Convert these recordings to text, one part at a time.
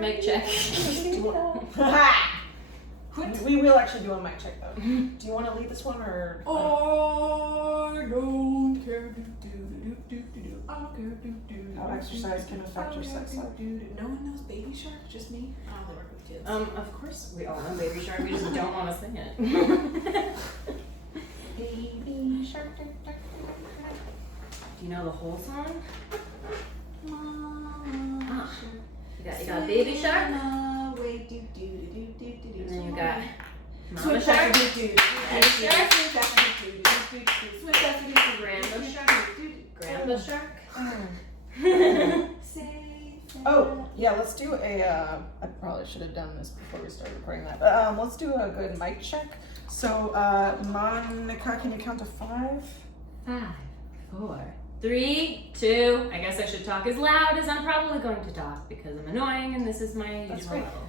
Mic check. We will actually do a mic check though. Do you want to lead this one or? I don't care. I don't care. How exercise can affect your sex life. No one knows Baby Shark, just me. I only work with kids. Of course we all know Baby Shark. We just don't want to sing it. Baby shark. Do you know the whole song? You got Baby Shark. And then you got Mama Shark. Grandpa Shark. Oh, yeah, let's do a, I probably should have done this before we started recording that, but let's do a good mic check. So, Monica, can you count to 5? 5, 4, 3, 2. I guess I should talk as loud as I'm probably going to talk because I'm annoying and this is my usual level.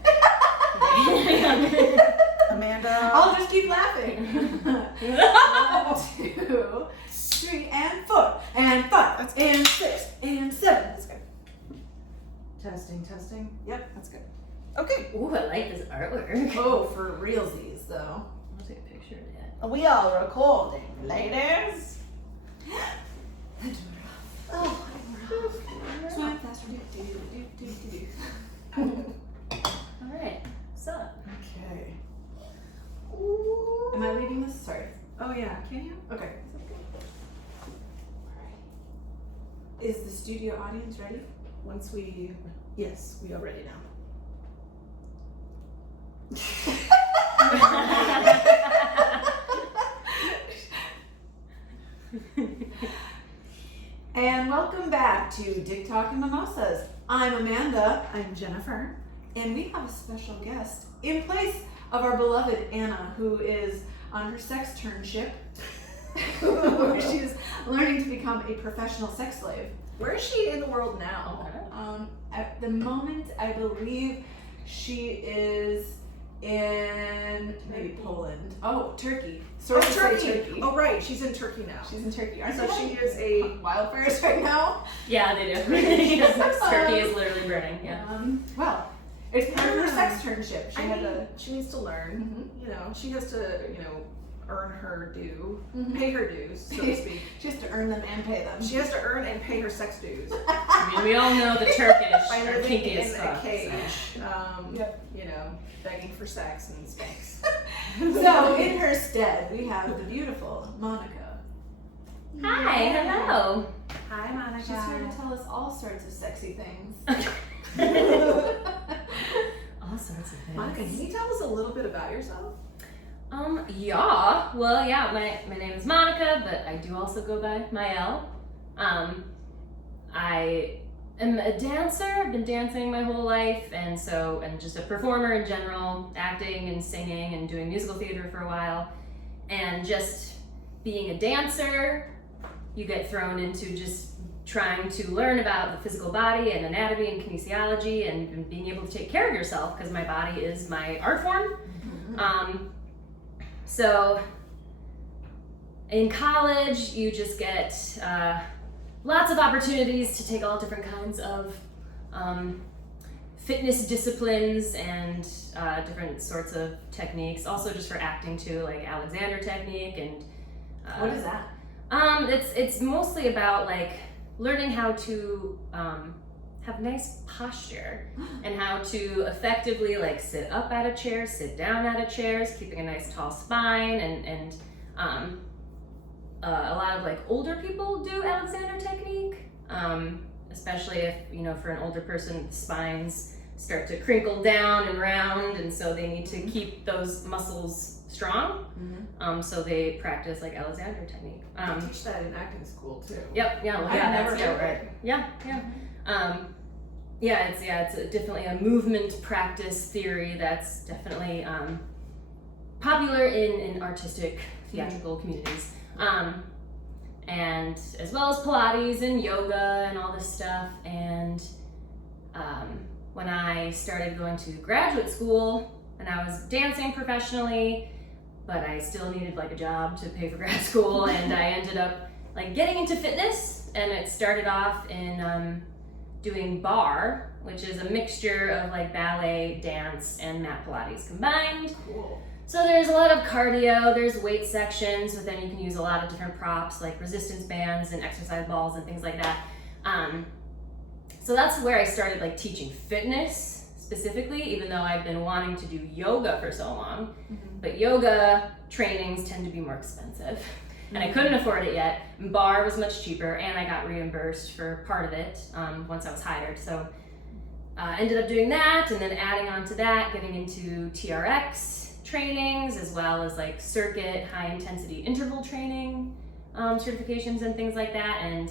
Amanda. I'll just keep laughing. 1, 2, 3, and 4, and 5, and 6, and 7. That's good. Testing. Yep, that's good. Okay. Ooh, I like this artwork. Oh, for realsies, though. I'll take a picture of that. Are we all recording, ladies? Oh, swim faster. Alright, so. Okay. Am I leading this? Sorry. Oh, yeah. Can you? Okay. Is the studio audience ready? Yes, we are ready now. And welcome back to Dick Talk and Mimosas. I'm Amanda. I'm Jennifer. And we have a special guest in place of our beloved Anna, who is on her sexternship, where she's learning to become a professional sex slave. Where is she in the world now? At the moment, I believe she is in maybe Poland. Oh, Turkey. Turkey. Oh, right. She's in Turkey now. She's in Turkey. So she is a wildfires right now. Yeah, they do. Turkey is literally burning. Yeah. Well, it's part of her sexternship. She needs to learn. Mm-hmm. You know, she has to, earn her due, pay her dues, so to speak. She has to earn them and pay them. She has to earn and pay her sex dues. I mean, we all know the Turkish By are living kinky in as a fuck. cage, Yep. begging for sex and spanks. So in her stead, we have the beautiful Monica. Hi, hello. Hi, Monica. She's here to tell us all sorts of sexy things. All sorts of things. Monica, can you tell us a little bit about yourself? Yeah. Well, yeah, my name is Monica, but I do also go by Mael. I am a dancer. I've been dancing my whole life, and just a performer in general, acting and singing and doing musical theater for a while. And just being a dancer, you get thrown into just trying to learn about the physical body and anatomy and kinesiology and being able to take care of yourself because my body is my art form. So in college, you just get lots of opportunities to take all different kinds of fitness disciplines and different sorts of techniques. Also just for acting too, like Alexander technique and What is that? It's mostly about like learning how to have nice posture and how to effectively like sit up at a chair, sit down at a chair, keeping a nice tall spine, and a lot of like older people do Alexander technique, especially if for an older person spines start to crinkle down and round, and so they need to keep those muscles strong. So they practice like Alexander technique. I teach that in acting school too. Yep. Yeah. I've never that's heard right. Yeah. It's definitely a movement practice theory that's definitely popular in artistic theatrical communities, and as well as Pilates and yoga and all this stuff. And when I started going to graduate school and I was dancing professionally, but I still needed like a job to pay for grad school, and I ended up like getting into fitness, and it started off in doing barre which is a mixture of like ballet, dance, and mat Pilates combined. Cool. So there's a lot of cardio, there's weight sections, but then you can use a lot of different props like resistance bands and exercise balls and things like that. So that's where I started like teaching fitness specifically, even though I've been wanting to do yoga for so long. But yoga trainings tend to be more expensive. And I couldn't afford it yet. Bar was much cheaper, and I got reimbursed for part of it once I was hired. So ended up doing that, and then adding on to that, getting into TRX trainings, as well as like circuit high intensity interval training certifications and things like that. And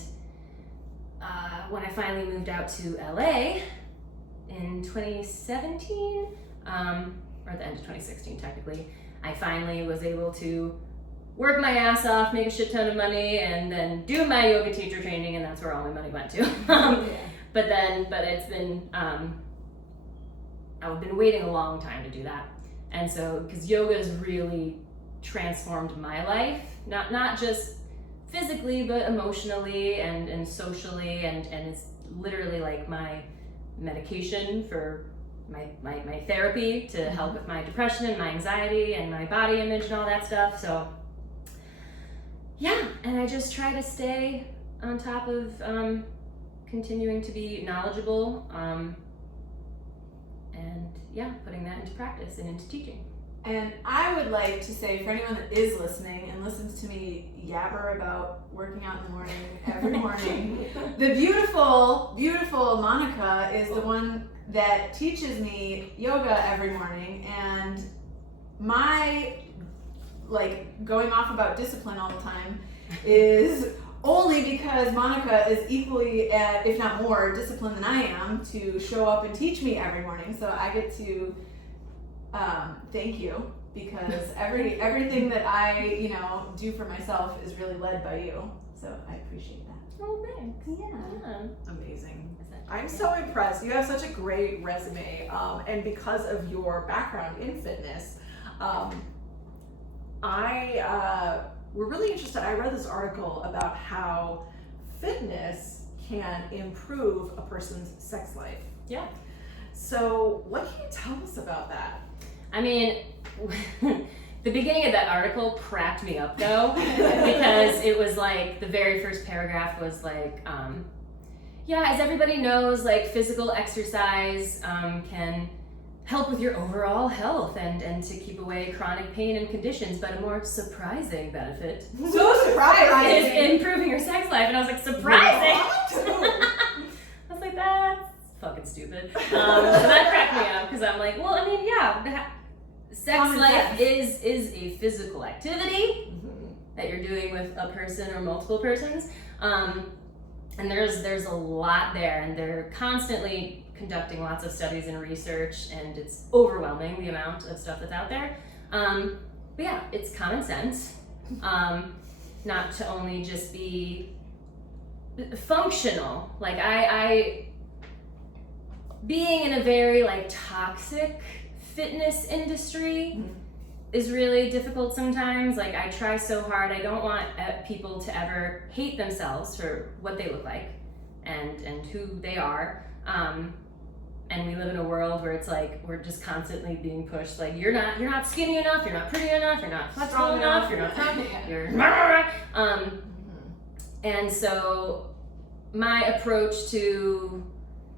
when I finally moved out to LA in 2017, or the end of 2016 technically, I finally was able to work my ass off, make a shit ton of money, and then do my yoga teacher training, and that's where all my money went to. But it's been, I've been waiting a long time to do that. And so, because yoga has really transformed my life, not just physically, but emotionally and socially, and it's literally like my medication for my therapy to help with my depression and my anxiety and my body image and all that stuff. So yeah, and I just try to stay on top of continuing to be knowledgeable, and yeah, putting that into practice and into teaching. And I would like to say, for anyone that is listening and listens to me yabber about working out in the morning, every morning, the beautiful, beautiful Monica is the one that teaches me yoga every morning. And my, like, going off about discipline all the time is only because Monica is equally, if not more, disciplined than I am to show up and teach me every morning. So I get to thank you, because everything that I do for myself is really led by you. So I appreciate that. Oh, thanks. Yeah. Amazing. I'm so impressed. You have such a great resume, and because of your background in fitness, we're really interested. I read this article about how fitness can improve a person's sex life. Yeah. So what can you tell us about that? I mean, the beginning of that article cracked me up though, because it was like, the very first paragraph was like, yeah, as everybody knows, like physical exercise can help with your overall health and to keep away chronic pain and conditions, but a more surprising benefit So surprising. is improving your sex life. And I was like, surprising? I was like, that's fucking stupid. So that cracked me up, because I'm like, well, I mean, yeah, sex Common life sense. is a physical activity that you're doing with a person or multiple persons. And there's a lot there, and they're constantly conducting lots of studies and research, and it's overwhelming the amount of stuff that's out there. But yeah, it's common sense, not to only just be functional. Like I being in a very like toxic fitness industry is really difficult sometimes. Like I try so hard. I don't want people to ever hate themselves for what they look like and who they are. And we live in a world where it's like we're just constantly being pushed. Like you're not skinny enough. You're not pretty enough. You're not flexible enough. You're not you're and so my approach to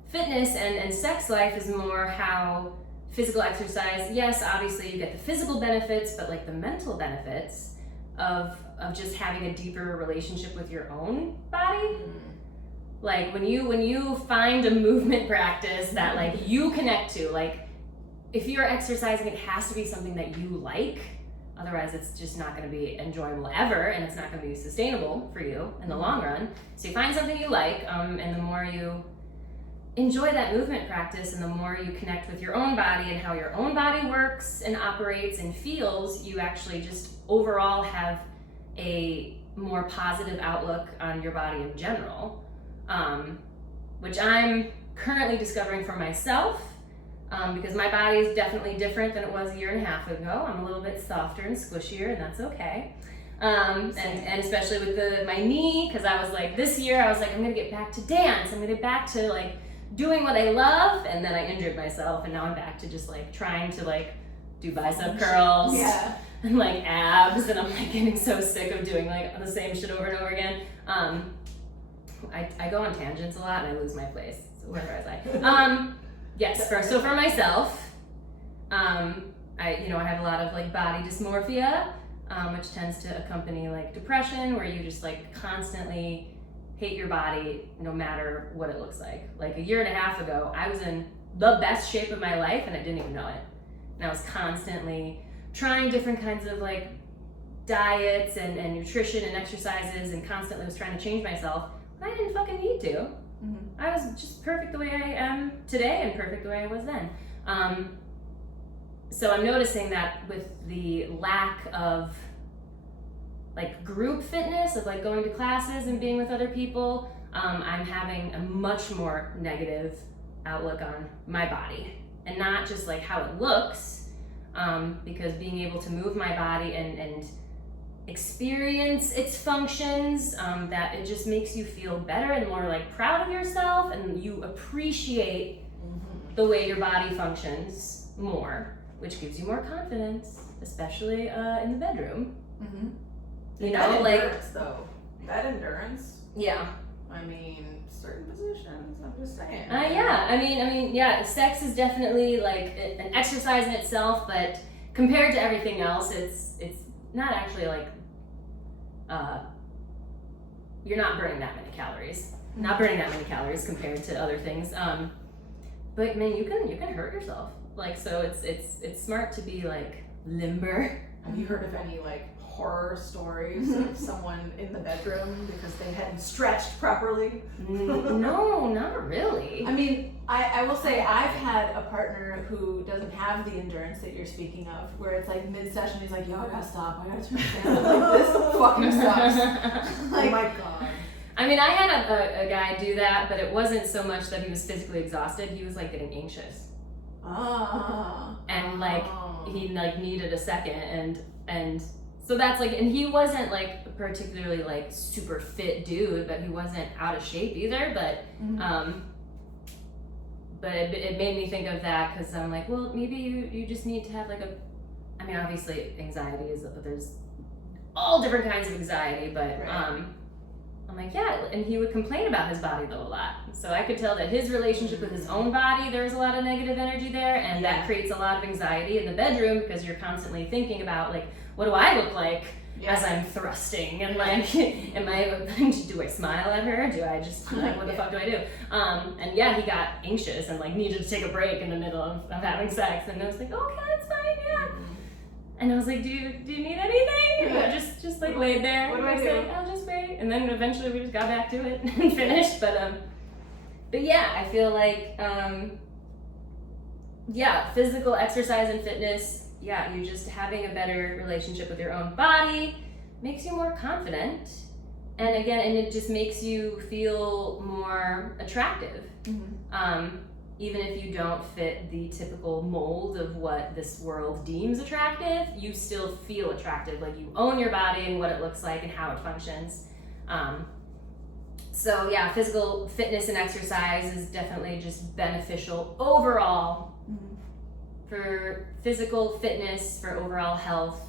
fitness and sex life is more how physical exercise, yes, obviously you get the physical benefits, but like the mental benefits of just having a deeper relationship with your own body. Like when you find a movement practice that like you connect to, like if you're exercising, it has to be something that you like. Otherwise it's just not going to be enjoyable ever, and it's not going to be sustainable for you in the long run. So you find something you like, and the more you enjoy that movement practice and the more you connect with your own body and how your own body works and operates and feels, you actually just overall have a more positive outlook on your body in general, which I'm currently discovering for myself, because my body is definitely different than it was a year and a half ago. I'm a little bit softer and squishier, and that's okay. And especially with my knee, because I was like, this year I was like, I'm gonna get back to dance. I'm gonna get back to like doing what I love, and then I injured myself, and now I'm back to just like trying to like do bicep curls Yeah. and like abs, and I'm like getting so sick of doing like the same shit over and over again. I go on tangents a lot and I lose my place. So wherever I say. Yes, for myself, I have a lot of like body dysmorphia, which tends to accompany like depression, where you just like constantly hate your body no matter what it looks like. Like a year and a half ago, I was in the best shape of my life and I didn't even know it. And I was constantly trying different kinds of like diets and nutrition and exercises, and constantly was trying to change myself. I didn't fucking need to. Mm-hmm. I was just perfect the way I am today and perfect the way I was then. So I'm noticing that with the lack of like group fitness, of like going to classes and being with other people, I'm having a much more negative outlook on my body, and not just like how it looks, because being able to move my body and experience its functions, that it just makes you feel better and more like proud of yourself, and you appreciate the way your body functions more, which gives you more confidence, especially in the bedroom. Mm-hmm. You know, That like endurance, though. That endurance. yeah. I mean, certain positions. I'm just saying. Yeah. I mean, yeah. Sex is definitely like an exercise in itself, but compared to everything else, it's not actually like you're not burning that many calories. Not burning that many calories compared to other things. But man, you can hurt yourself. Like, so it's smart to be like limber. Have you heard of any like horror stories of someone in the bedroom because they hadn't stretched properly? No, not really. I mean, I will say I've had a partner who doesn't have the endurance that you're speaking of, where it's like mid-session, he's like, yo, I gotta stop, I gotta turn it down. I'm like, this fucking sucks. Oh my god. I mean, I had a guy do that, but it wasn't so much that he was physically exhausted. He was like getting anxious. And like he like needed a second, and so that's like, and he wasn't like a particularly like super fit dude, but he wasn't out of shape either. But but it made me think of that, because I'm like, well, maybe you just need to have like I mean, obviously anxiety is, there's all different kinds of anxiety, but Right. I'm like, yeah, and he would complain about his body though a lot. So I could tell that his relationship with his own body, there was a lot of negative energy there, and that creates a lot of anxiety in the bedroom, because you're constantly thinking about like, what do I look like as I'm thrusting, and like, do I smile at her? Do I just like, what the fuck do I do? And yeah, he got anxious and like needed to take a break in the middle of having sex, and I was like, okay, it's fine, yeah. And I was like, do you need anything? Yeah. I just like laid there. What do and I was do? like, I'll just wait. And then eventually we just got back to it and finished. But yeah, I feel like physical exercise and fitness, you just having a better relationship with your own body makes you more confident. And again, and it just makes you feel more attractive. Even if you don't fit the typical mold of what this world deems attractive, you still feel attractive. Like, you own your body and what it looks like and how it functions. So yeah, physical fitness and exercise is definitely just beneficial overall for physical fitness, for overall health,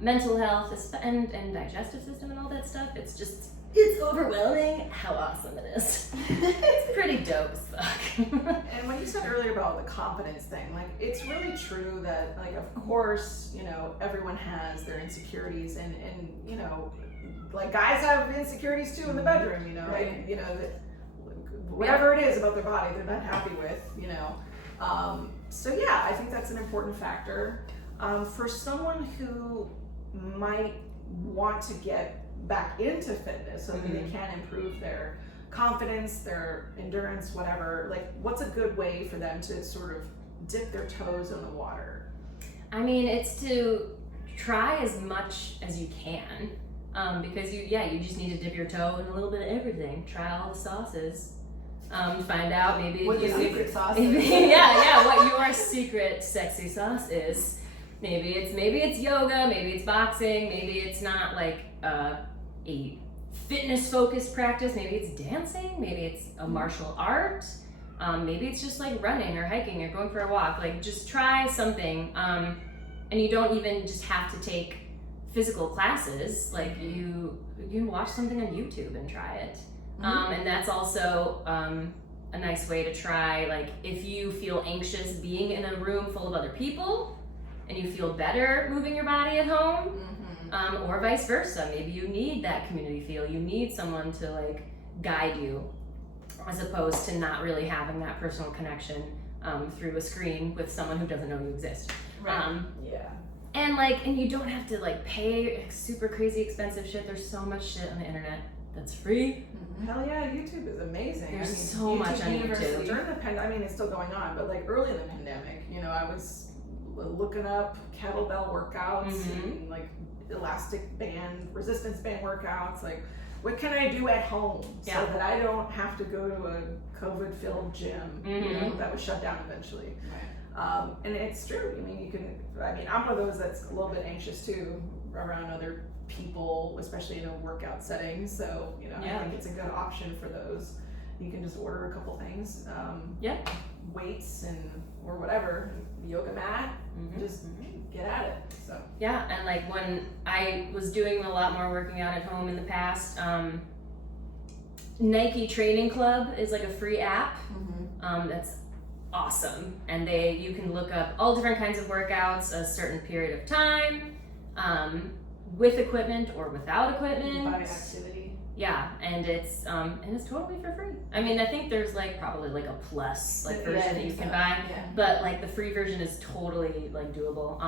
mental health, and digestive system and all that stuff. It's overwhelming how awesome it is. It's pretty dope as fuck. And when you said earlier about the confidence thing, like, it's really true that, like, of course, you know, everyone has their insecurities, and you know, like, guys have insecurities too in the bedroom, you know, Right. like, you know, that whatever it is about their body they're not happy with, you know. So yeah, I think that's an important factor. For someone who might want to get back into fitness so that they can improve their confidence, their endurance, whatever, like, what's a good way for them to sort of dip their toes in the water? I mean, it's to try as much as you can, because you just need to dip your toe in a little bit of everything. Try all the sauces. Find out maybe What if the you secret sauce is. what your secret sexy sauce is. Maybe it's yoga, maybe it's boxing, maybe it's not like a fitness focused practice, maybe it's dancing, maybe it's a martial art, Maybe it's just like running or hiking or going for a walk. Like just try something. And you don't even just have to take physical classes. Like you can watch something on YouTube and try it. And that's also a nice way to try, like if you feel anxious being in a room full of other people and you feel better moving your body at home, or vice versa. Maybe you need that community feel. You need someone to like guide you, as opposed to not really having that personal connection through a screen with someone who doesn't know you exist. Right. And you don't have to like pay super crazy expensive shit. There's so much shit on the internet that's free. Hell yeah, YouTube is amazing. There's so much on University. YouTube. During the pandemic, I mean, it's still going on, but like early in the pandemic, you know, I was looking up kettlebell workouts and like elastic band, resistance band workouts. Like, what can I do at home so that I don't have to go to a COVID-filled gym, you know, that was shut down eventually. And it's true. I mean, I'm one of those that's a little bit anxious too around other people, especially in a workout setting. So, you know, I think it's a good option for those. You can just order a couple things, weights or whatever, yoga mat, just get at it. So yeah, and like when I was doing a lot more working out at home in the past, Nike Training Club is like a free app that's awesome, and you can look up all different kinds of workouts a certain period of time, with equipment or without equipment. Body activity. Yeah, and it's totally for free. I mean, I think there's like probably like a plus version that you can buy, but like the free version is totally like doable.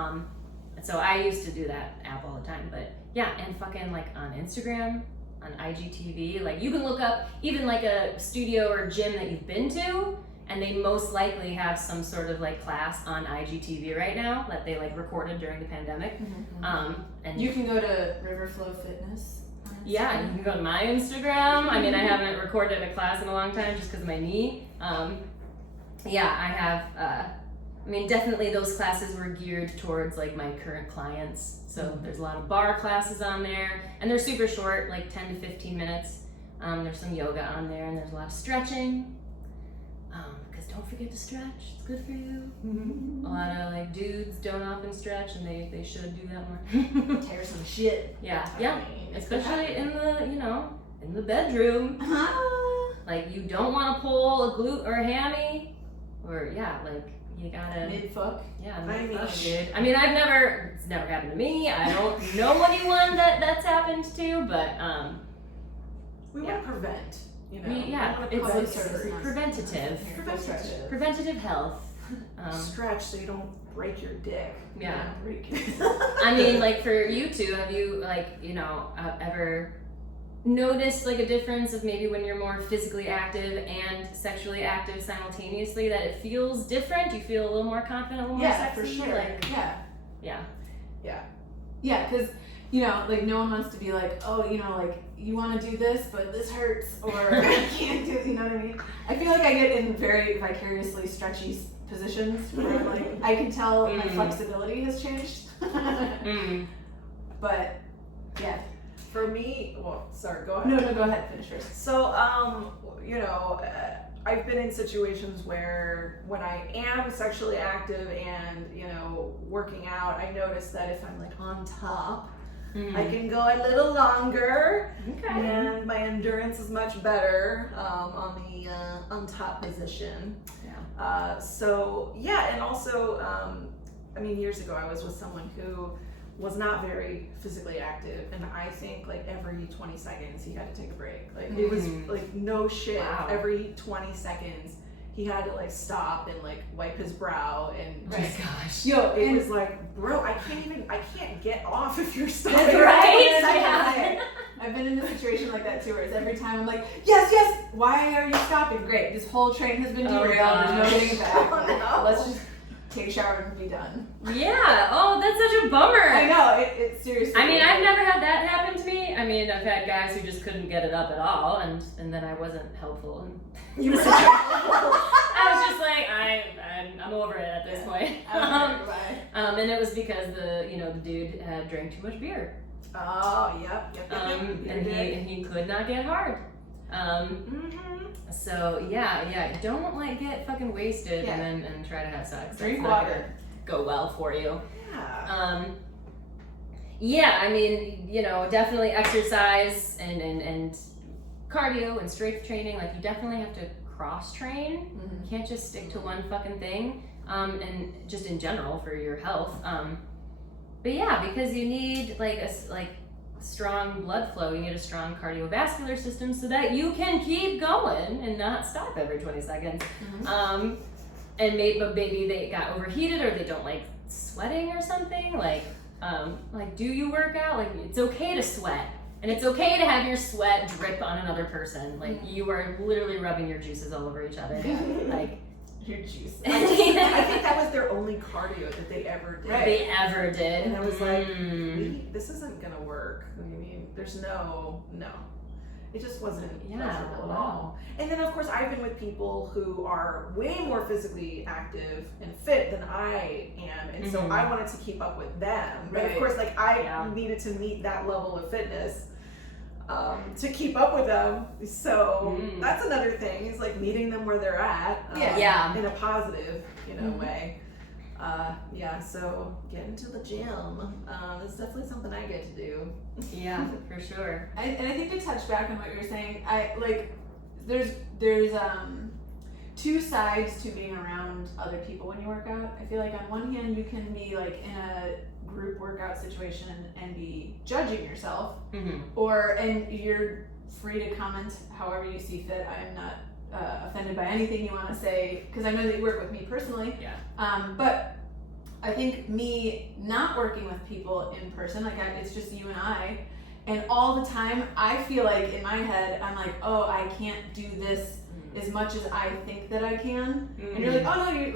So I used to do that app all the time, but yeah, and fucking like on Instagram, on IGTV, like you can look up even like a studio or gym that you've been to, and they most likely have some sort of like class on IGTV right now that they like recorded during the pandemic. And you can go to Riverflow Fitness. Yeah, you can go to my Instagram. I mean, I haven't recorded a class in a long time just because of my knee. Yeah, I have, I mean, definitely those classes were geared towards like my current clients. So there's a lot of bar classes on there, and they're super short, like 10 to 15 minutes. There's some yoga on there, and there's a lot of stretching. Because don't forget to stretch, it's good for you. A lot of like dudes don't often stretch, and they should do that more. Tear some shit. Yeah, especially in the bedroom. Like you don't want to pull a glute or a hammy, or like you gotta mid-fuck. Yeah, mid-fuck, dude. I mean, it's never happened to me. I don't know anyone that's happened to, but we want to prevent. You know, it's preventative. Preventative health. Stretch so you don't break your dick. Yeah. I mean, like for you two, have you ever noticed like a difference of maybe when you're more physically active and sexually active simultaneously, that it feels different? You feel a little more confident, a little more sexy? For sure. Like, Yeah, because like no one wants to be like, oh, like you want to do this, but this hurts, or I can't do it, you know what I mean? I feel like I get in very vicariously stretchy positions where like I can tell my flexibility has changed. But yeah. For me, sorry, go ahead. No, go ahead, finish first. So, I've been in situations where when I am sexually active and, working out, I notice that if I'm like on top, I can go a little longer, and my endurance is much better on the on top position. And also, years ago I was with someone who was not very physically active, and I think like every 20 seconds he had to take a break. Like it was like no shit. Wow. Every 20 seconds he had to like stop and like wipe his brow and gosh. It was like, bro, I can't get off if you're stopping. That's right. I've been in a situation like that too, where it's every time I'm like, yes, why are you stopping? Great, this whole train has been derailed, there's no getting back. Let's just take a shower and be done. Yeah, that's such a bummer. I know, it's seriously. I mean, I've never had that happen to me. I mean, I've had guys who just couldn't get it up at all, and then I wasn't helpful. You were I was just like, I'm over it at this point. And it was because the dude had drank too much beer. Oh, yep. And he could not get hard. So yeah, don't like get fucking wasted Yeah. and try to have sex. Drink That's not water. gonna go well for you. Yeah. Yeah, I mean, you know, definitely exercise and cardio and strength training. Like, you definitely have to cross train. Mhm. You can't just stick to one fucking thing. And just in general for your health. But yeah, because you need like strong blood flow. You need a strong cardiovascular system so that you can keep going and not stop every 20 seconds. And maybe they got overheated or they don't like sweating or something. Like do you work out? Like, it's okay to sweat. And it's okay to have your sweat drip on another person. Like, you are literally rubbing your juices all over each other. Like, Your juice. I think that was their only cardio that they ever did. they ever did. And I was like, this isn't gonna work. I mean, there's no. It just wasn't pleasurable at all. And then, of course, I've been with people who are way more physically active and fit than I am. And so I wanted to keep up with them. But of Right. course, like, I needed to meet that level of fitness to keep up with them. So that's another thing, is like meeting them where they're at. In a positive, way. So getting to the gym is definitely something I get to do. Yeah, for sure. And I think to touch back on what you're saying, there's two sides to being around other people when you work out. I feel like on one hand you can be like in a group workout situation and be judging yourself, and you're free to comment however you see fit. I am not offended by anything you want to say, because I know that you work with me personally. But I think me not working with people in person, it's just you and I, and all the time I feel like in my head I'm like, oh, I can't do this as much as I think that I can. And you're like, oh no, you're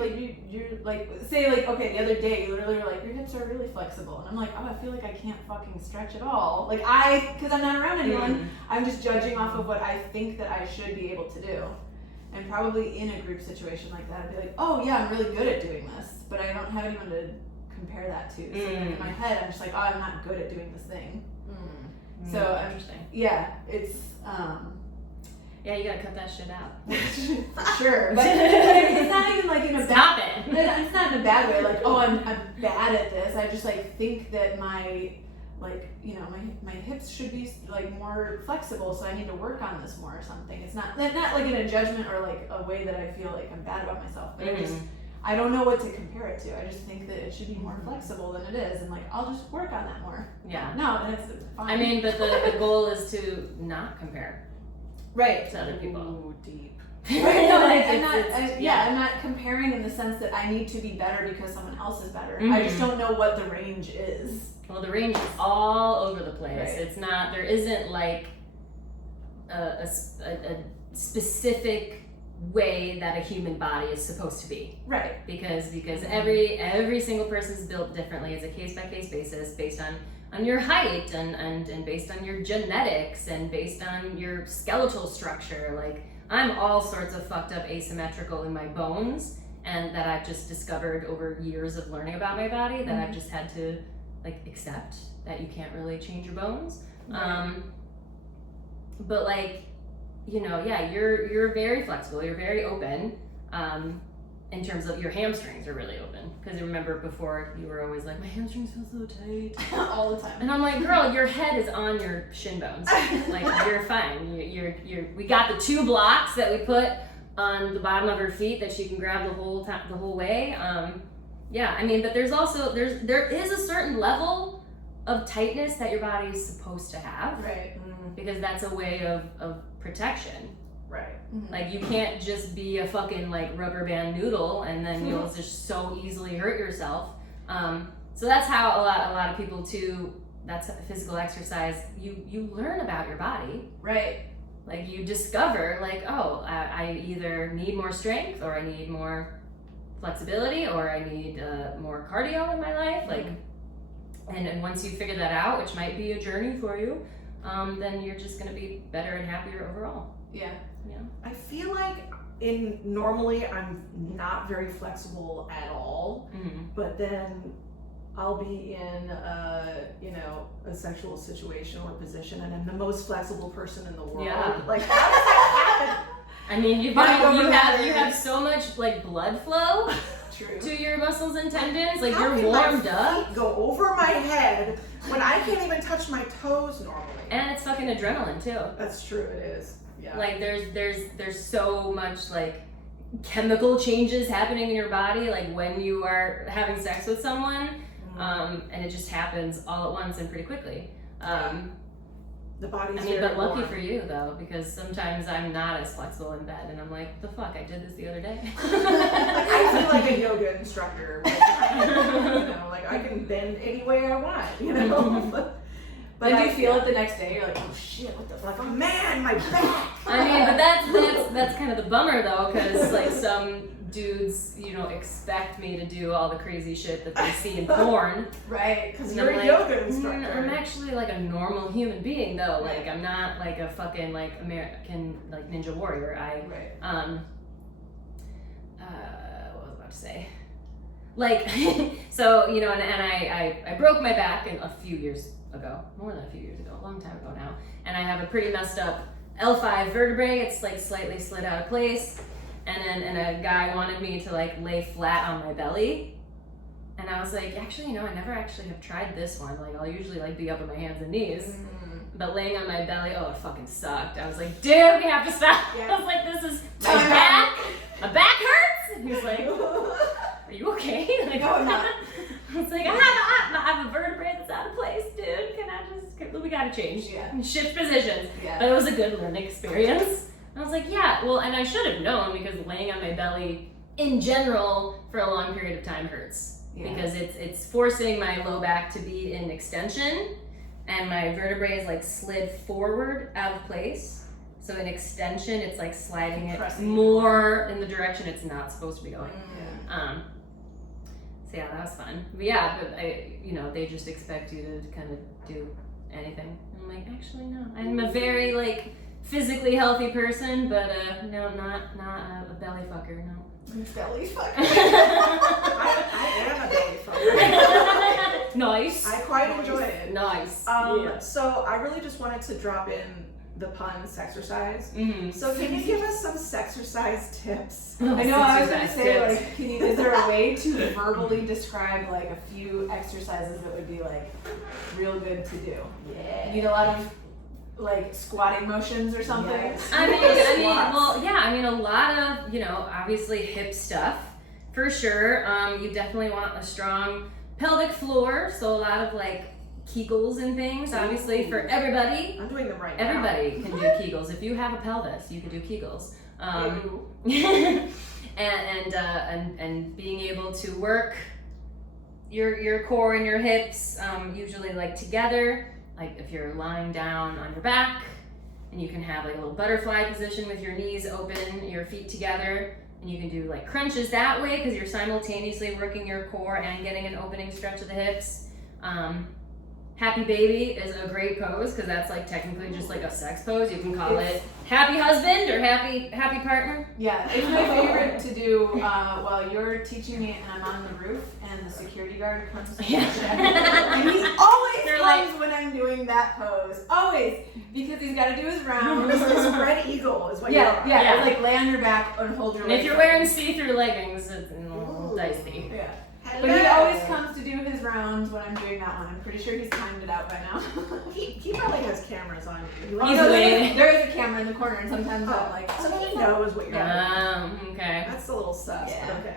like, say like, okay, the other day you literally were like, your hips are really flexible, and I'm like, oh, I feel like I can't fucking stretch at all. Like, because I'm not around anyone, I'm just judging off of what I think that I should be able to do. And probably in a group situation like that, I'd be like, oh yeah, I'm really good at doing this, but I don't have anyone to compare that to. So like, in my head, I'm just like, oh, I'm not good at doing this thing. So Interesting. It's Yeah, you gotta cut that shit out. for sure, but it's not even like in a Stop bad. it. It's not in a bad way. Like, oh, I'm bad at this. I just like think that my hips should be like more flexible, so I need to work on this more or something. It's not like in a judgment or like a way that I feel like I'm bad about myself, but I don't know what to compare it to. I just think that it should be more flexible than it is, and like, I'll just work on that more. Yeah. No, and it's fine. I mean, but the goal is to not compare right. to other people. Ooh, deep. Right, no, Like, I'm not comparing in the sense that I need to be better because someone else is better. I just don't know what the range is. Well, the range is all over the place. Right. It's not, there isn't like a specific way that a human body is supposed to be. Right. Because every single person is built differently. It's a case by case basis based on your height and based on your genetics and based on your skeletal structure. Like, I'm all sorts of fucked up asymmetrical in my bones, and that I've just discovered over years of learning about my body, that I've just had to like accept that you can't really change your bones. But like, you're very flexible, you're very open, in terms of your hamstrings are really open. Because I remember before you were always like, my hamstrings feel so tight. All the time. And I'm like, girl, your head is on your shin bones. Like, you're fine. We got the 2 blocks that we put on the bottom of her feet that she can grab the whole way. I mean, but there is a certain level of tightness that your body is supposed to have. Right. Because that's a way of protection. Right. Like, you can't just be a fucking like rubber band noodle and then you'll just so easily hurt yourself. So that's how a lot of people too, that's physical exercise, you learn about your body. Right. Like, you discover like, oh, I either need more strength or I need more flexibility or I need more cardio in my life. Like, and once you figure that out, which might be a journey for you, then you're just gonna be better and happier overall. Yeah. I feel like normally I'm not very flexible at all, but then I'll be in a sexual situation or position, and I'm the most flexible person in the world. Yeah. Like, how does that happen? I mean, you have so much like blood flow True. to your muscles and tendons. Like How you're can warmed my up, feet go over my head when I can't even touch my toes normally? and it's fucking adrenaline too. That's true. It is. Yeah. Like there's so much like chemical changes happening in your body like when you are having sex with someone, and it just happens all at once and pretty quickly. The body's I mean, very but lucky warm. for you though, because sometimes I'm not as flexible in bed, and I'm like, the fuck, I did this the other day. I feel like a yoga instructor. Like, like I can bend any way I want. But do you feel it the next day? You're like, oh shit, what the fuck? Like, man, my back. I mean, but that's kind of the bummer though, because like some dudes, expect me to do all the crazy shit that they see in porn. Right. Because And you're I'm a like, yoga instructor. I'm actually like a normal human being though. Like I'm not like a fucking like American like ninja warrior. Right. What was I about to say? Like, so, and I broke my back a few years ago, more than a few years ago, a long time ago now. And I have a pretty messed up L5 vertebrae. It's like slightly slid out of place. And a guy wanted me to like lay flat on my belly. And I was like, actually, I never actually have tried this one. Like I'll usually like be up on my hands and knees. But laying on my belly, it fucking sucked. I was like, dude, we have to stop. Yeah. I was like, this is my back. My back hurts. And he was like, are you okay? Like, No, I'm not. I was like, I have a vertebrae that's out of place, dude. We gotta change. Yeah. Shift positions. Yeah. But it was a good learning experience. I was like, yeah, well, and I should have known because laying on my belly in general for a long period of time hurts. Yeah. Because it's forcing my low back to be in extension, and my vertebrae is like slid forward out of place. So in extension, it's like sliding it Compressing. more in the direction it's not supposed to be going. Yeah. So yeah, that was fun. But yeah, they just expect you to kind of do anything. I'm like, actually no. I'm a very like physically healthy person, but no, not a belly fucker. No. Belly fucker. I am a belly fucker. Nice. I quite enjoy it. Nice. So I really just wanted to drop in the pun Sexercise. Mm-hmm. So can you give us some Sexercise tips? I know, I was gonna say, Tips. like, is there a way to verbally describe, like, a few exercises that would be, like, real good to do? Yeah. You need a lot of, like, squatting motions or something? Yes. I mean, Squats. a lot of, obviously hip stuff, for sure. You definitely want a strong pelvic floor, so a lot of, like, Kegels and things, obviously, for everybody. I'm doing them right now. Everybody can do Kegels. If you have a pelvis, you can do Kegels. And being able to work your core and your hips, usually like together. Like if you're lying down on your back, and you can have like a little butterfly position with your knees open, your feet together, and you can do like crunches that way because you're simultaneously working your core and getting an opening stretch of the hips. Happy baby is a great pose because that's like technically just like a sex pose. You can call it happy husband or happy partner. Yeah, it's my favorite to do while you're teaching me and I'm on the roof and the security guard comes to Yeah. check. And he always They're comes when I'm doing that pose. Always. Because he's got to do his rounds. This is spread eagle is what Yeah, you are. yeah, like lay on your back and hold your And if legs you're up. wearing see-through leggings, it's a little dicey. Yeah. Hello. But he always comes to do his rounds when I'm doing that one. I'm pretty sure he's timed it out by now. He probably has cameras on you. He's no, waiting. there is a camera in the corner and sometimes I'm like, So he knows what you're doing. Okay. That's a little sus, Yeah. but okay.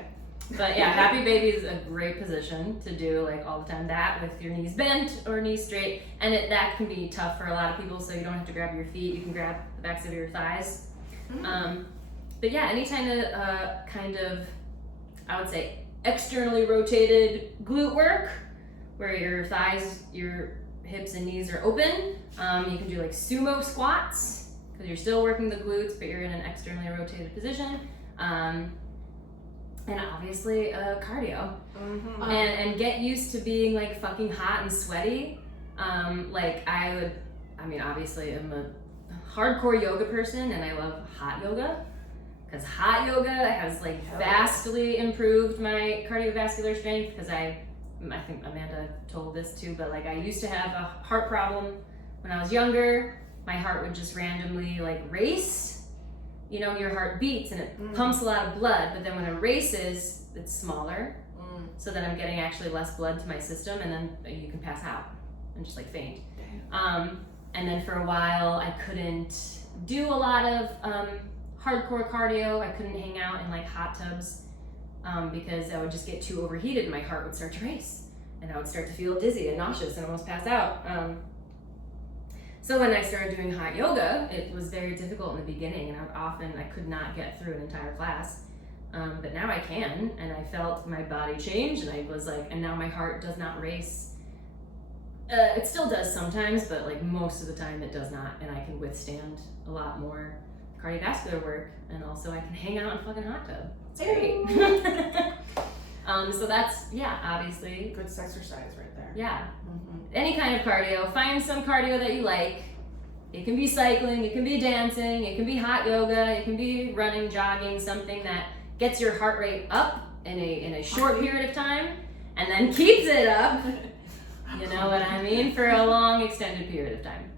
But yeah, happy baby is a great position to do like all the time. That with your knees bent or knees straight, and that can be tough for a lot of people. So you don't have to grab your feet; you can grab the backs of your thighs. But yeah, any kind of, I would say, externally rotated glute work, where your thighs, your hips and knees are open. You can do like sumo squats because you're still working the glutes, but you're in an externally rotated position. And obviously cardio. And get used to being like fucking hot and sweaty. Obviously I'm a hardcore yoga person and I love hot yoga. Because hot yoga has like vastly improved my cardiovascular strength because I'm I think Amanda told this too, but like I used to have a heart problem when I was younger. My heart would just randomly like race. You know, your heart beats and it pumps a lot of blood, but then when it races, it's smaller. So then I'm getting actually less blood to my system, and then you can pass out and just like faint. And then for a while, I couldn't do a lot of hardcore cardio. I couldn't hang out in like hot tubs because I would just get too overheated and my heart would start to race, and I would start to feel dizzy and nauseous and almost pass out. So when I started doing hot yoga, it was very difficult in the beginning, and I could not get through an entire class. But now I can, and I felt my body change, and I was like, and now my heart does not race. It still does sometimes, but like most of the time it does not, and I can withstand a lot more cardiovascular work, and also I can hang out in a fucking hot tub. It's great. So that's, yeah, obviously. Good exercise right there. Yeah. Any kind of cardio. Find some cardio that you like. It can be cycling, it can be dancing, it can be hot yoga, it can be running, jogging, something that gets your heart rate up in a short period of time and then keeps it up, you know what I mean, for a long extended period of time.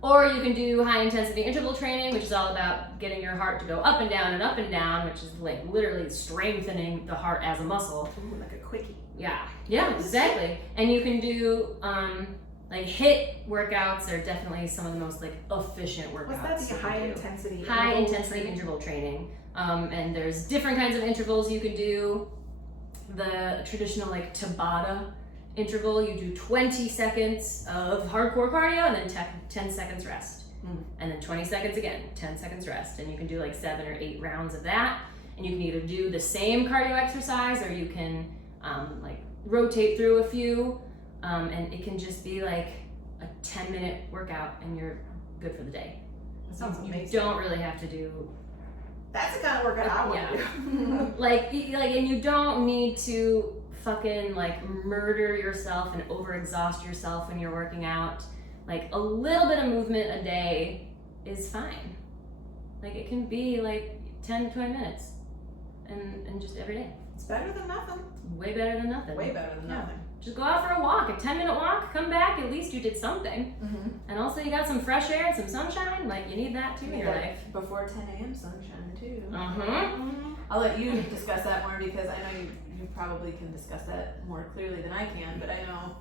Or you can do high intensity interval training, which is all about getting your heart to go up and down, which is like literally strengthening the heart as a muscle. Ooh, like a quickie. Yeah, exactly. And you can do like HIIT workouts are definitely some of the most like efficient workouts. What's that? High intensity. High intensity interval training. And there's different kinds of intervals you can do. The traditional like Tabata interval, you do 20 seconds of hardcore cardio and then 10 seconds rest. And then 20 seconds again, 10 seconds rest. And you can do like 7 or 8 rounds of that. And you can either do the same cardio exercise or you can like rotate through a few. And it can just be like a 10-minute workout and you're good for the day. That sounds amazing. You don't really have to do. That's the kind of workout I want to do. like, and you don't need to fucking like murder yourself and overexhaust yourself when you're working out. Like a little bit of movement a day is fine. Like it can be like 10 to 20 minutes and just every day. It's better than nothing. Way better than nothing. Way better than nothing. Just go out for a walk, a 10-minute walk, come back, at least you did something. And also you got some fresh air and some sunshine, like you need that too in your life. Before 10 a.m. sunshine too. Uh-huh. I'll let you discuss that more because I know you probably can discuss that more clearly than I can, but I know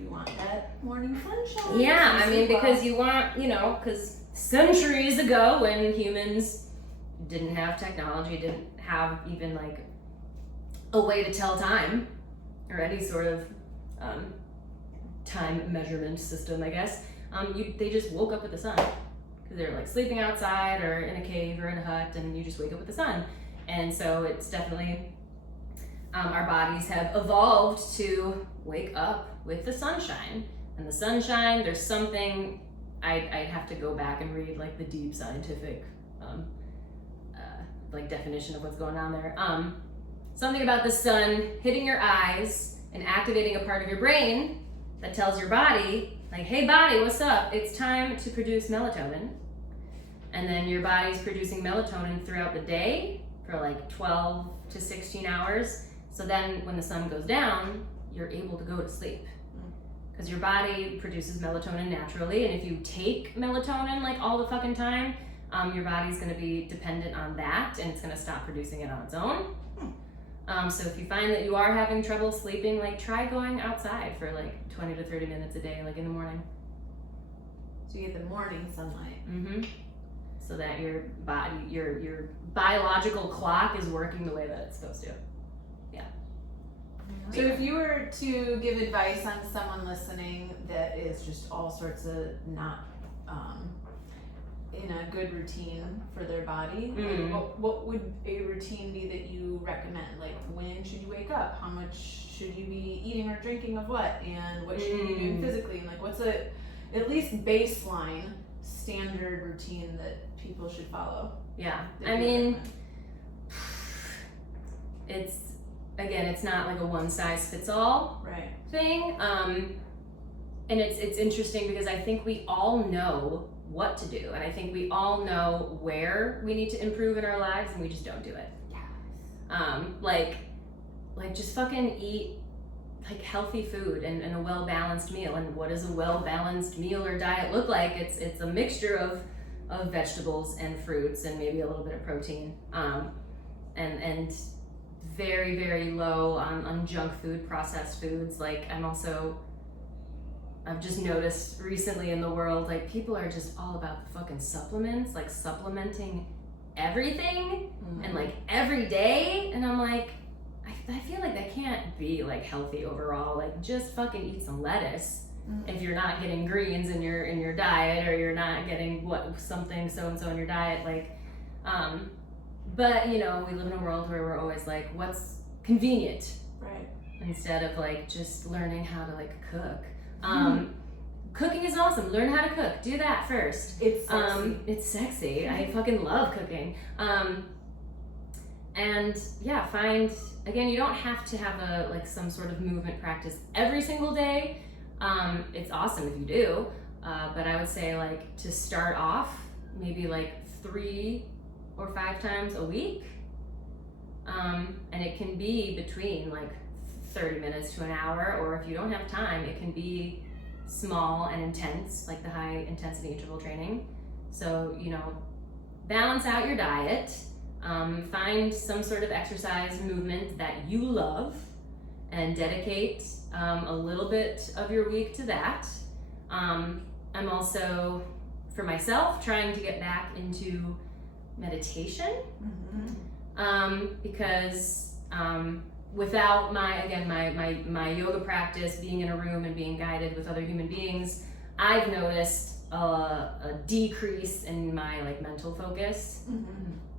you want that morning sunshine. Yeah, I mean, because you want, you know, because centuries ago when humans didn't have technology, didn't have even like a way to tell time or any sort of time measurement system, I guess, they just woke up with the sun because they're like sleeping outside or in a cave or in a hut, and you just wake up with the sun. And so it's definitely our bodies have evolved to wake up with the sunshine. And the sunshine, there's something I'd have to go back and read like the deep scientific like definition of what's going on there. Something about the sun hitting your eyes and activating a part of your brain that tells your body, like, hey body, what's up? It's time to produce melatonin. And then your body's producing melatonin throughout the day for like 12 to 16 hours. So then when the sun goes down, you're able to go to sleep. Because your body produces melatonin naturally, and if you take melatonin like all the fucking time, your body's gonna be dependent on that, and it's gonna stop producing it on its own. So if you find that you are having trouble sleeping, like try going outside for like 20 to 30 minutes a day, like in the morning. So you get the morning sunlight. So that your body, your biological clock is working the way that it's supposed to. Yeah. So if you were to give advice on someone listening that is just all sorts of not in a good routine for their body, like what would a routine be that you recommend? Like when should you wake up? How much should you be eating or drinking of what? And what should you be doing physically? And like what's a at least baseline standard routine that people should follow? Yeah, I mean, it's, again, it's not like a one size fits all thing. And it's interesting because I think we all know what to do, and I think we all know where we need to improve in our lives, and we just don't do it. Like just fucking eat like healthy food and a well-balanced meal. And what does a well-balanced meal or diet look like? It's a mixture of vegetables and fruits and maybe a little bit of protein, and very, very low on junk food, processed foods. Like I've just noticed recently in the world, like people are just all about the fucking supplements, like supplementing everything and like every day. And I'm like, I feel like that can't be like healthy overall. Like just fucking eat some lettuce if you're not getting greens in your diet, or you're not getting something so and so in your diet. Like, but you know, we live in a world where we're always like, what's convenient, Right. instead of like just learning how to like cook. Cooking is awesome. Learn how to cook. Do that first. It's sexy. It's sexy. I fucking love cooking. And yeah, again, you don't have to have some sort of movement practice every single day. It's awesome if you do. But I would say like to start off, maybe like 3 or 5 times a week. And it can be between like 30 minutes to an hour, or if you don't have time, it can be small and intense, like the high intensity interval training. So, you know, balance out your diet, find some sort of exercise movement that you love, and dedicate a little bit of your week to that. I'm also, for myself, trying to get back into meditation, because without my yoga practice, being in a room and being guided with other human beings, I've noticed a decrease in my like mental focus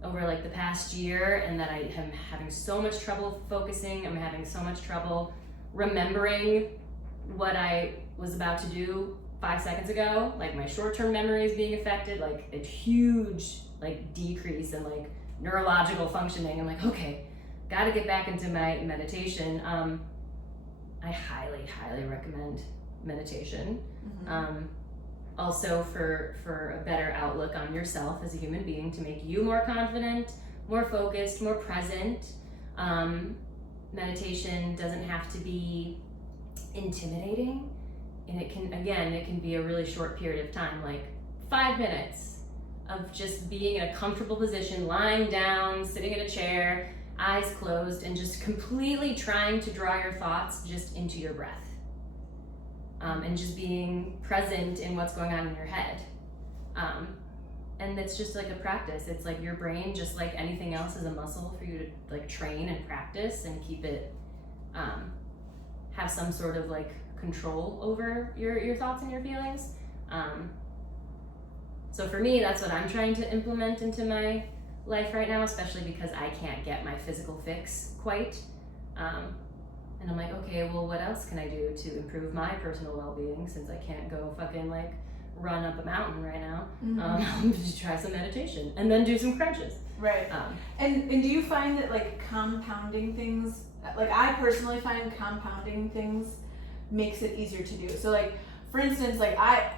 over like the past year, and that I am having so much trouble focusing. I'm having so much trouble remembering what I was about to do 5 seconds ago. Like my short-term memory is being affected, like a huge like decrease in like neurological functioning. I'm like, okay, got to get back into my meditation. I highly recommend meditation. Also for a better outlook on yourself as a human being, to make you more confident, more focused, more present. Meditation doesn't have to be intimidating, and it can be a really short period of time, like 5 minutes of just being in a comfortable position, lying down, sitting in a chair, eyes closed, and just completely trying to draw your thoughts just into your breath. And just being present in what's going on in your head. And it's just like a practice. It's like your brain, just like anything else, is a muscle for you to like train and practice and keep it, have some sort of like control over your thoughts and your feelings. So for me, that's what I'm trying to implement into my life right now, especially because I can't get my physical fix quite. And I'm like, okay, well, what else can I do to improve my personal well-being, since I can't go fucking like run up a mountain right now? Just try some meditation and then do some crunches. Right. And do you find that like compounding things, like I personally find compounding things makes it easier to do. So like, for instance, like I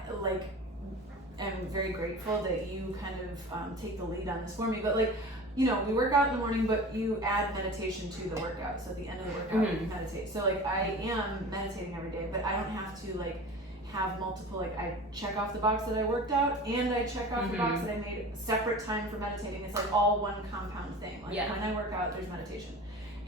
am very grateful that you kind of take the lead on this for me, but like, you know, we work out in the morning, but you add meditation to the workout. So at the end of the workout, you meditate. So like I am meditating every day, but I don't have to like have multiple, like I check off the box that I worked out, and I check off the box that I made separate time for meditating. It's like all one compound thing. Like when I work out, there's meditation.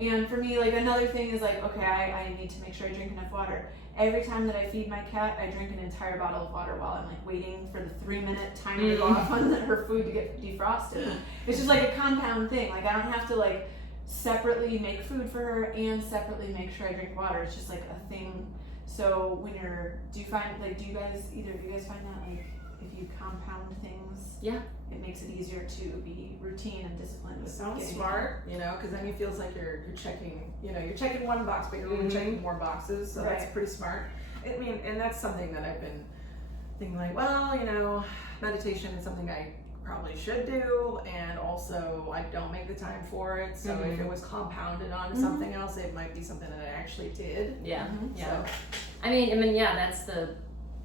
And for me, like another thing is like, okay, I need to make sure I drink enough water. Every time that I feed my cat, I drink an entire bottle of water while I'm like waiting for the 3-minute timer to go off on her food to get defrosted. It's just like a compound thing. Like I don't have to like separately make food for her and separately make sure I drink water. It's just like a thing. So when do you guys find that like if you compound things, it makes it easier to be routine and disciplined? It sounds smart, you know, because then it feels like you're checking, you know, you're checking one box, but you're really checking more boxes. So that's pretty smart. I mean, and that's something that I've been thinking like, well, you know, meditation is something I probably should do, and also I don't make the time for it. So if it was compounded on something else, it might be something that I actually did. So, I mean, that's the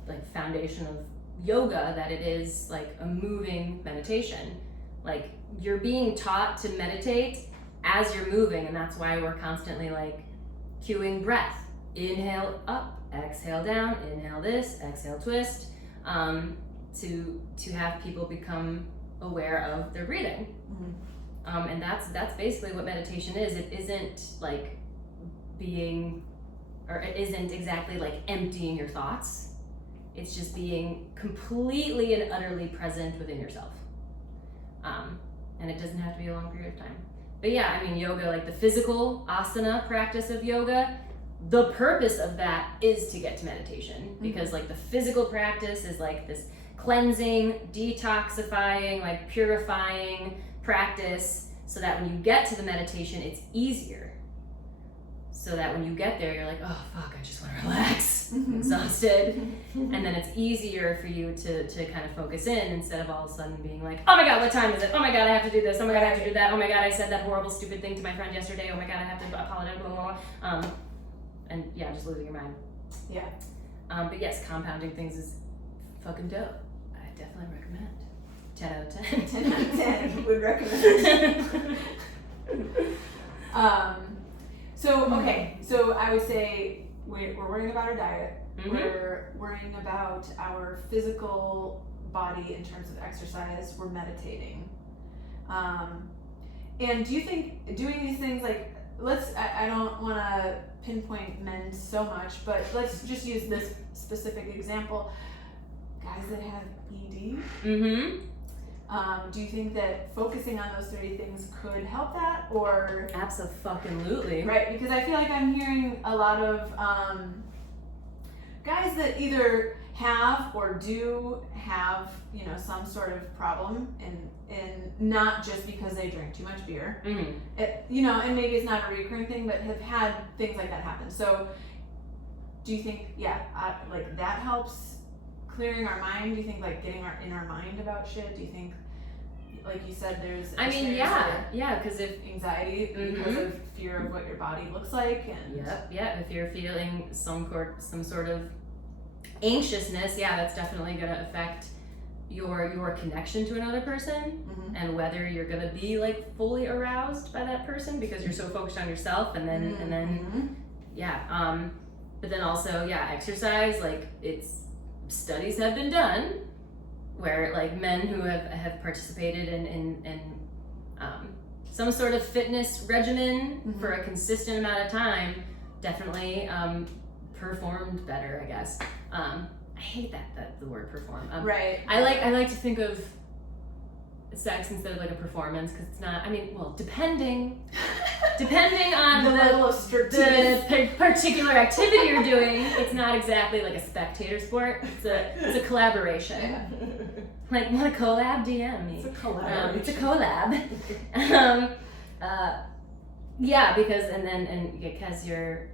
like foundation of yoga, that it is like a moving meditation. Like you're being taught to meditate as you're moving, and that's why we're constantly like cueing breath, inhale up, exhale down, inhale this, exhale twist, to have people become aware of their breathing. And that's basically what meditation is. It isn't like it isn't exactly like emptying your thoughts. It's just being completely and utterly present within yourself. And it doesn't have to be a long period of time. But yeah, I mean, yoga, like the physical asana practice of yoga, the purpose of that is to get to meditation, because like the physical practice is like this cleansing, detoxifying, like purifying practice, so that when you get to the meditation, it's easier. So that when you get there, you're like, oh fuck, I just want to relax, I'm exhausted. And then it's easier for you to kind of focus in, instead of all of a sudden being like, oh my god, what time is it? Oh my god, I have to do this. Oh my god, I have to do that. Oh my god, I said that horrible stupid thing to my friend yesterday. Oh my god, I have to apologize, blah, blah, blah. And yeah, just losing your mind. Yeah. But yes, compounding things is fucking dope. I definitely recommend. 10 out of 10. 10 out of 10 would recommend. Okay, so I would say we're worrying about our diet. We're worrying about our physical body in terms of exercise. We're meditating. And do you think doing these things, like, I don't want to pinpoint men so much, but let's just use this specific example. Guys that have ED. Do you think that focusing on those 3 things could help that, or? Abso-fucking-lutely. Right, because I feel like I'm hearing a lot of guys that either have or do have, some sort of problem, and not just because they drink too much beer. And maybe it's not a recurring thing, but have had things like that happen. So, do you think, like that helps clearing our mind? Do you think like getting in our mind about shit? Do you think, like you said, there's because if anxiety because of fear of what your body looks like, and if you're feeling some sort of anxiousness, that's definitely going to affect your connection to another person, and whether you're going to be like fully aroused by that person because you're so focused on yourself, and then but then also exercise, like studies have been done where like men who have participated in some sort of fitness regimen for a consistent amount of time definitely performed better, I guess. I hate that the word perform. Right. I like to think of sex instead of like a performance, because it's not. I mean, well, depending on the level of the particular activity you're doing, it's not exactly like a spectator sport. It's a collaboration. Like, want a collab? DM me. It's a collaboration. It's a collab. Because your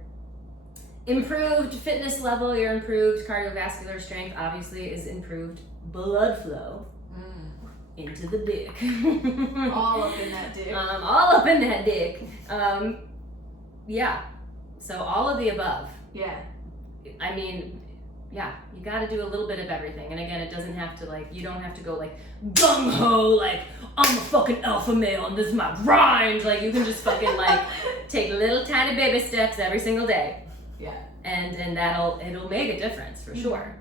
improved fitness level, your improved cardiovascular strength, obviously, is improved blood flow into the dick. All up in that dick. All up in that dick. So all of the above. Yeah. I mean, you got to do a little bit of everything. And again, it doesn't have to like, you don't have to go like gung ho, like I'm a fucking alpha male and this is my grind. Like you can just fucking like take little tiny baby steps every single day. Yeah. And it'll make a difference for sure.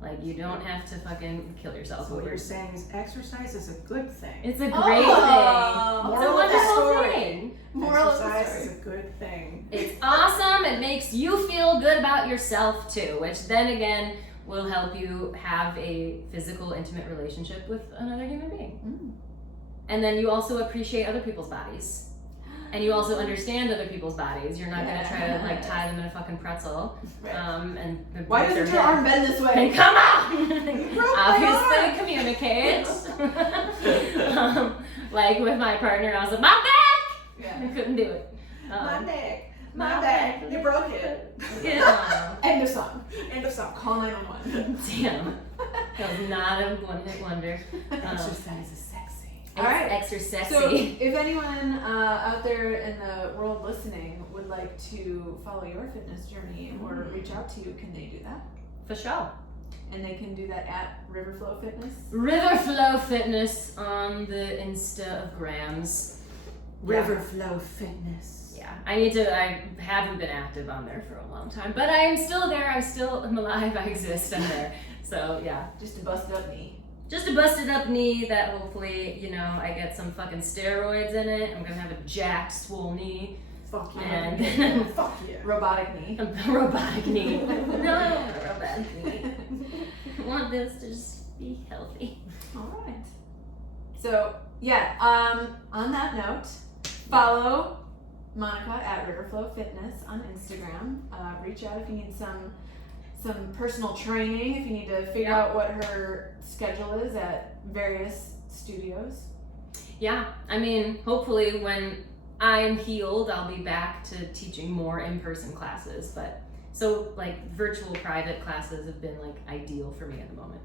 Like you don't have to fucking kill yourself. So what you're saying is exercise is a good thing. It's a great thing. Moral of the story. Thing. Moral of the Exercise story. is a good thing. It's awesome. It makes you feel good about yourself too, which then again will help you have a physical, intimate relationship with another human being. And then you also appreciate other people's bodies. And you also understand other people's bodies. You're not gonna try to like tie them in a fucking pretzel. Right. And Why doesn't your arm bend this way? And come on! Obviously communicate. Like with my partner, I was like, my back! Yeah. I couldn't do it. My back. You broke it. Yeah. End of song. End of song. Call 911. Damn. That was not a one-hit wonder. Exercise is sexy. All right. Extra sexy. So, if anyone out there in the world listening would like to follow your fitness journey or reach out to you, can they do that? For sure. And they can do that at Riverflow Fitness? Riverflow Fitness on the Instagrams. Riverflow Fitness. yeah, I haven't been active on there for a long time, but I am still there. I still am alive. I exist. I'm there. So yeah, Just a busted up knee. just a busted up knee that hopefully, you know, I get some fucking steroids in it. I'm gonna have a jacked, swole knee. Fuck you. And Fuck yeah. Robotic knee. a robotic knee. No, I don't want a robotic knee. I want this to just be healthy. All right. So yeah, on that note, follow Monica at Riverflow Fitness on Instagram. Reach out if you need some personal training, if you need to figure out what her schedule is at various studios. Yeah, I mean, hopefully when I'm healed, I'll be back to teaching more in-person classes. But so like virtual private classes have been like ideal for me at the moment.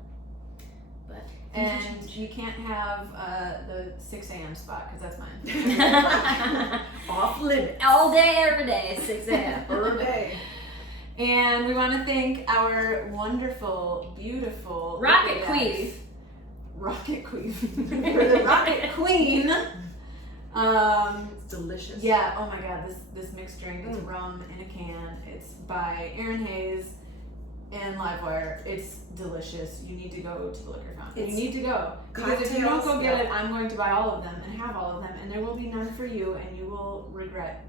But And you can't have the 6 a.m. spot because that's mine. Off limits. all day, every day, 6 a.m. Per day. And we want to thank our wonderful, beautiful Rocket Liquid Queen. F. Rocket Queen. For the Rocket Queen. It's delicious. Yeah, oh my god, this mixed drink, it's rum in a can. It's by Aaron Hayes and Livewire. It's delicious. You need to go to the liquor fountain. You need to go. Because if you don't go get it, I'm going to buy all of them and have all of them, and there will be none for you, and you will regret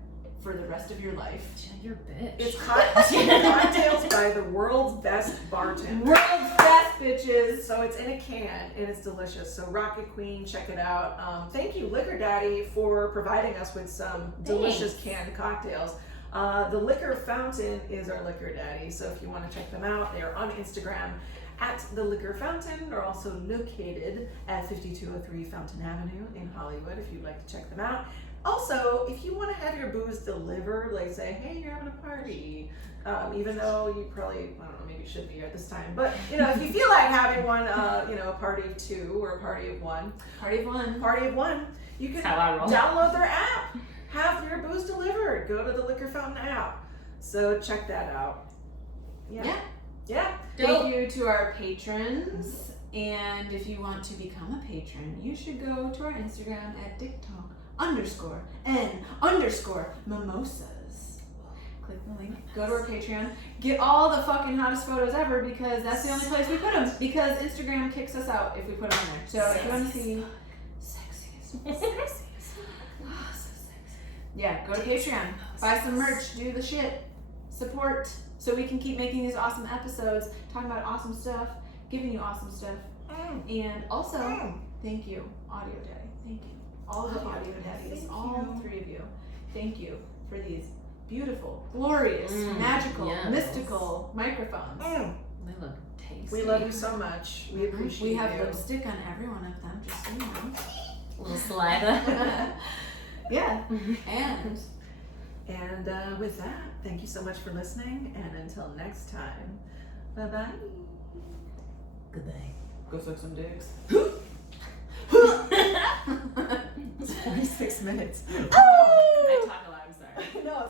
for the rest of your life. You're a bitch. It's cocktails by the world's best bartender. World's best bitches. So it's in a can and it's delicious. So Rocket Queen, check it out. Thank you, Liquor Daddy, for providing us with some delicious canned cocktails. The Liquor Fountain is our Liquor Daddy. So if you want to check them out, they are on Instagram at the Liquor Fountain. They're also located at 5203 Fountain Avenue in Hollywood if you'd like to check them out. Also, if you want to have your booze delivered, like say, hey, you're having a party, even though you probably, I don't know, maybe you should be here at this time, but you know, if you feel like having one, you know, a party of two or a party of one, you can That's how I roll. download their app, have your booze delivered, go to the Liquor Fountain app. So check that out. Yeah. Thank you to our patrons. And if you want to become a patron, you should go to our Instagram at TikTok_N_mimosas. Click the link, go to our Patreon, get all the fucking hottest photos ever because that's the only place we put them. Because Instagram kicks us out if we put them on there. So if you want to see sexy. Yeah, go to Patreon, buy some merch, do the shit, support, so we can keep making these awesome episodes, talking about awesome stuff, giving you awesome stuff, and also, thank you, Audio Daddy, thank you, all of the Audio Daddies, all three of you, thank you for these beautiful, glorious, magical, mystical microphones. They look tasty. We love you so much. We appreciate We have you. lipstick on every one of them, just so you know. A little saliva. Yeah, and with that, thank you so much for listening, and until next time, bye-bye. Goodbye. go suck some dicks. 46 minutes. Oh!